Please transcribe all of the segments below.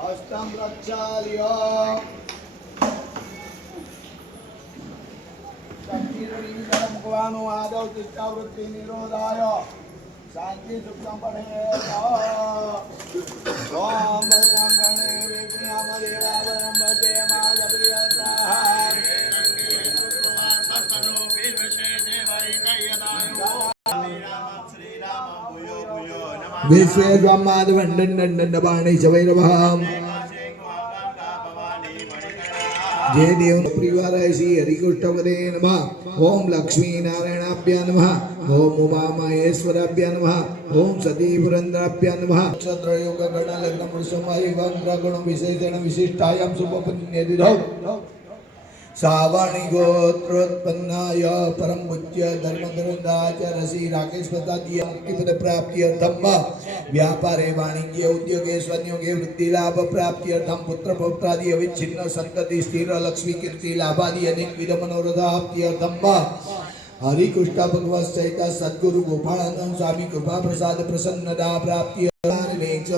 हस्तं प्रक्षाल्य शक्तिर्लिङ्गं भगवानो आदौ चित्तावृत्ति निरोधाय शांति सुखं पठेत ओम भद्रं गणे विघ्नमदेवावरं भजे माधप्रियताः विश्वे द्वामादवंदन नंदन बाणी शवैरवहम जय देव परिवार श्री हरिकृष्णपदे नमः ओम लक्ष्मी नारायणाभ्यां नमः ओम उमा महेश्वराभ्य नमः ओम सती पुरंदराभ्य नमः चंद्रयोग गण लग्न पुरुषमायि वंद्र गुण विशेषण विशिष्टायां शुभपुण्यदिधौ सावाणी गोत्रोत्पन्नाय परम पूज्य धर्मधुरंदाचार्य श्री राकेश प्रसादीय मुक्तिपद प्राप्त्यर्थम व्यापारे वाणिज्य उद्योगे स्वनियोगे वृद्धि लाभ प्राप्त्यर्थम पुत्र पौत्रादि अविच्छिन्न संतति स्थिर लक्ष्मी कीर्ति लाभादि अनेकविध मनोरथाप्त्यर्थम हरिकृष्ण भगवत सहित सद्गुरु गोपालानंद स्वामी कृपा प्रसाद प्रसन्नता प्राप्ति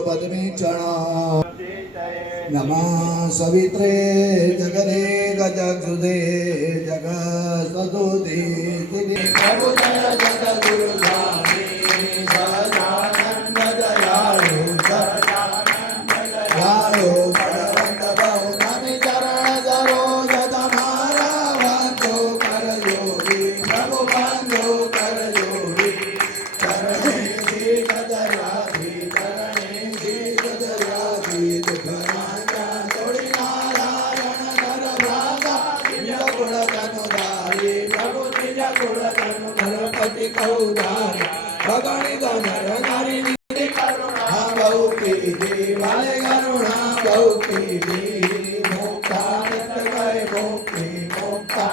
पदमेक्षण नमः सवित्रे जगदे गजगुदे जगसदुदे प्रभु जय जगद्गुरु स्वामी सदानंद दयालु दयालु बलवंत बहुनामी चरण सरोज तुम्हारा बंधु कर जोगी प्रभु बंधु कर जोगी चरणे श्री गदराधि चरणे श्री गदराधि दुख गणपति कौदार भगणी गणर नारी करुणा गौ की देवालय करुणा गौ की मोक्ता गए मोक्ति मोक्ता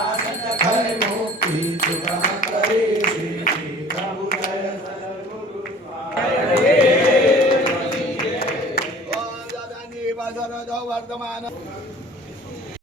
गए मोक्ति सुखा करे श्री प्रभु जय सद्गुरु स्वामी वर्धमान